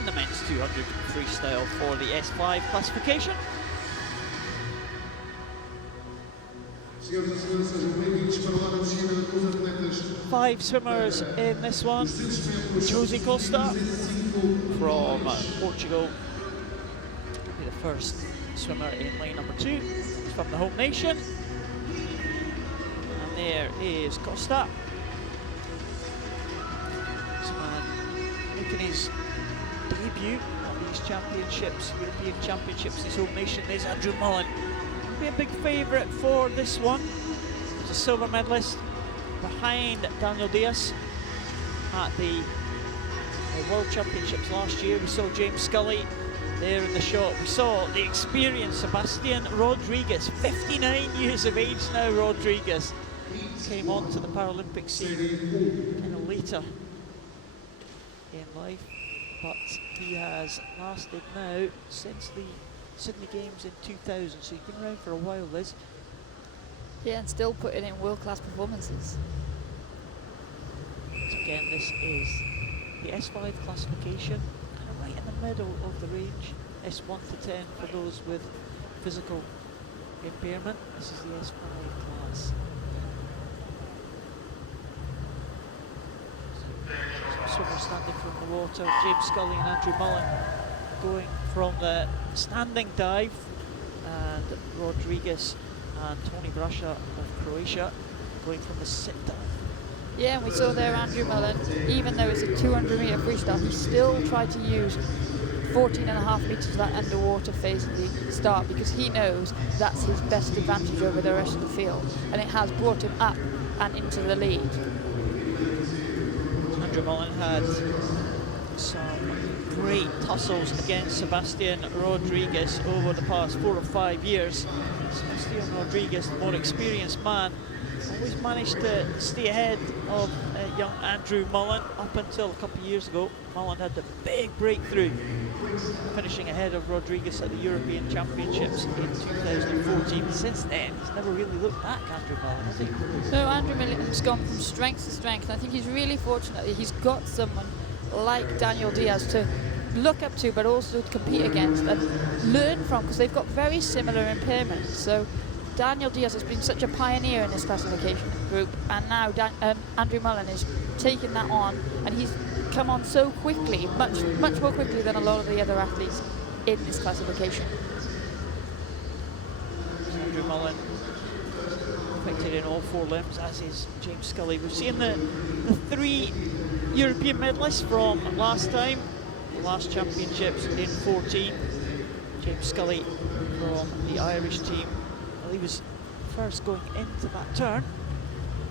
in the men's 200 freestyle for the S5 classification. Five swimmers in this one. COSTA from Portugal will be the first swimmer in lane number 2 from the home nation. And there is COSTA. This man making his debut on these championships, European championships, his home nation. There's Andrew Mullen. Be a big favourite for this one. He's a silver medalist behind Daniel Diaz at the World Championships last year. We saw James Scully there in the shot. We saw the experienced Sebastian Rodriguez, 59 years of age now. Rodriguez came on to the Paralympic scene kind of later in life, but he has lasted now since the Sydney Games in 2000, so he's been around for a while, Liz. Yeah, and still putting in world-class performances. So again, this is the S5 classification, kind of right in the middle of the range. S1 to 10 for those with physical impairment. This is the S5 class. Some swimmers standing from the water. James Scully and Andrew Mullen going from the standing dive, and Rodriguez and Tomi BRAJSA of Croatia going from the sit dive. Yeah, and we saw there Andrew Mullen, even though it's a 200-metre freestyle, he still tried to use 14.5 metres of that underwater phase at the start, because he knows that's his best advantage over the rest of the field, and it has brought him up and into the lead. Andrew Mullen had some great tussles against Sebastian Rodriguez over the past 4 or 5 years. Sebastian Rodriguez, the more experienced man, always managed to stay ahead of young Andrew Mullen up until a couple of years ago. Mullen had the big breakthrough, finishing ahead of Rodriguez at the European Championships in 2014. Since then, he's never really looked back, Andrew Mullen, has he? No, Andrew Mullen's gone from strength to strength, and I think he's really fortunate that he's got someone like Daniel Diaz to look up to, but also to compete against and learn from, because they've got very similar impairments. So Daniel Diaz has been such a pioneer in this classification group, and now Andrew Mullen is taking that on, and he's come on so quickly, much more quickly than a lot of the other athletes in this classification. Andrew Mullen affected in all 4 limbs, as is James Scully. We've seen the 3 European medalists from last time, the last championships in 14. James Scully from the Irish team. Well, he was first going into that turn,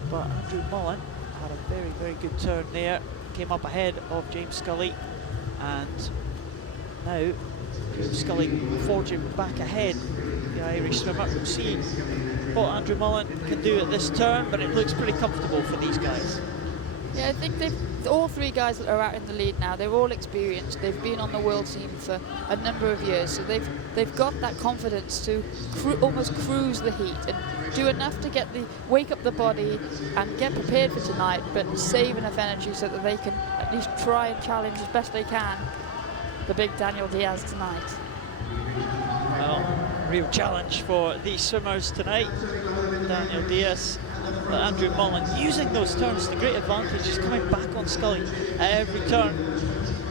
but Andrew Mullen had a very, very good turn there. Came up ahead of James Scully, and now James Scully forging back ahead the Irish swimmer. We'll see what Andrew Mullen can do at this turn, but it looks pretty comfortable for these guys. Yeah, I think all 3 guys that are out in the lead now, they're all experienced. They've been on the world scene for a number of years, so they've got that confidence to almost cruise the heat and do enough to wake up the body and get prepared for tonight, but save enough energy so that they can at least try and challenge as best they can the big Daniel Diaz tonight. Well, real challenge for these swimmers tonight. Daniel Diaz, but Andrew Mullen using those turns to great advantage, just coming back on Scully at every turn.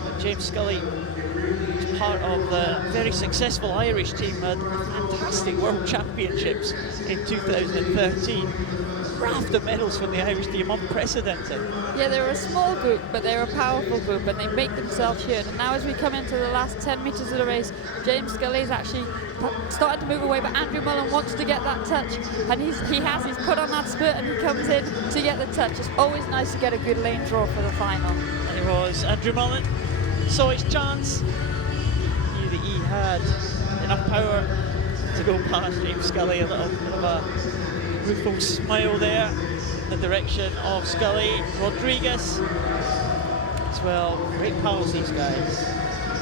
But James Scully is part of the very successful Irish team, had fantastic World Championships in 2013. Raft of medals from the Irish team, unprecedented. Yeah, they're a small group, but they're a powerful group, and they make themselves heard. And now as we come into the last 10 metres of the race, James Scully is actually starting to move away, but Andrew Mullen wants to get that touch, and he's put on that spurt, and he comes in to get the touch. It's always nice to get a good lane draw for the final. And it was Andrew Mullen saw his chance, knew that he had enough power to go past James Scully. A little bit of a rueful smile there in the direction of Scully. Rodriguez as well, great pals, these guys.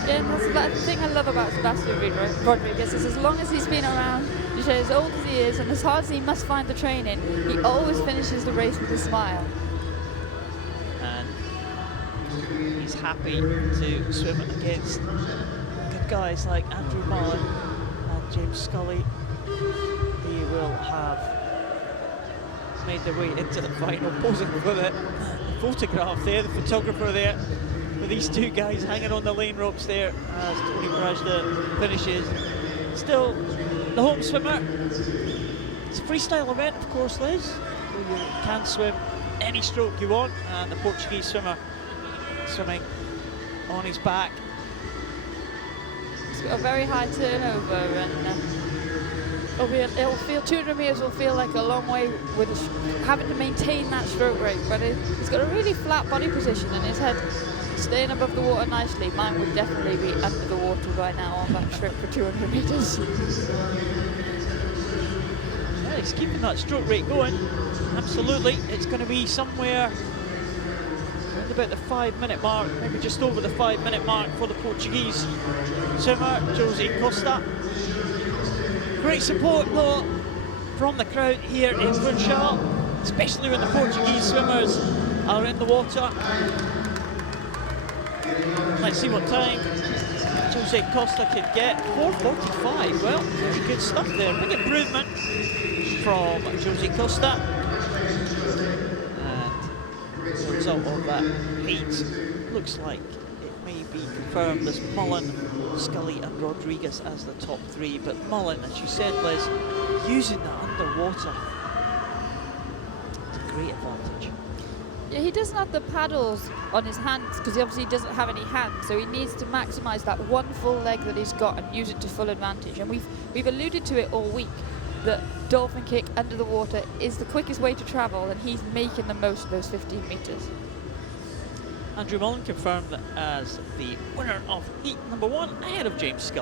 Yeah, and that's the thing I love about Sebastian Rodriguez is, as long as he's been around, as old as he is and as hard as he must find the training, he always finishes the race with a smile. And he's happy to swim against good guys like Andrew Mullen and James Scully. They will have made their way into the final, posing for the photograph there, the photographer there, with these two guys hanging on the lane ropes there as Tomi BRAJSA finishes. Still the home swimmer. It's a freestyle event, of course, Liz, where you can swim any stroke you want, and the Portuguese swimmer swimming on his back. It's got a very high turnover, and it'll feel 200 meters will feel like a long way with having to maintain that stroke rate, but he's got a really flat body position and his head staying above the water nicely. Mine would definitely be under the water right now on that stroke for 200 meters. Yeah, he's keeping that stroke rate going. Absolutely, it's going to be somewhere around about the 5-minute mark, maybe just over the 5-minute mark for the Portuguese swimmer, Jose Costa. Great support though from the crowd here in Funchal, especially when the Portuguese swimmers are in the water. Let's see what time Jose Costa can get. 4:45, well, very good stuff there. Big improvement from Jose Costa. And as a result of that heat, looks like it may be confirmed as Mullen, Scully and Rodriguez as the top three. But Mullen, as you said, Liz, using that underwater to great advantage. Yeah, he doesn't have the paddles on his hands because he obviously doesn't have any hands, so he needs to maximise that one full leg that he's got and use it to full advantage. And we've alluded to it all week that dolphin kick under the water is the quickest way to travel, and he's making the most of those 15 metres. Andrew Mullen confirmed as the winner of heat number 1 ahead of James Scully.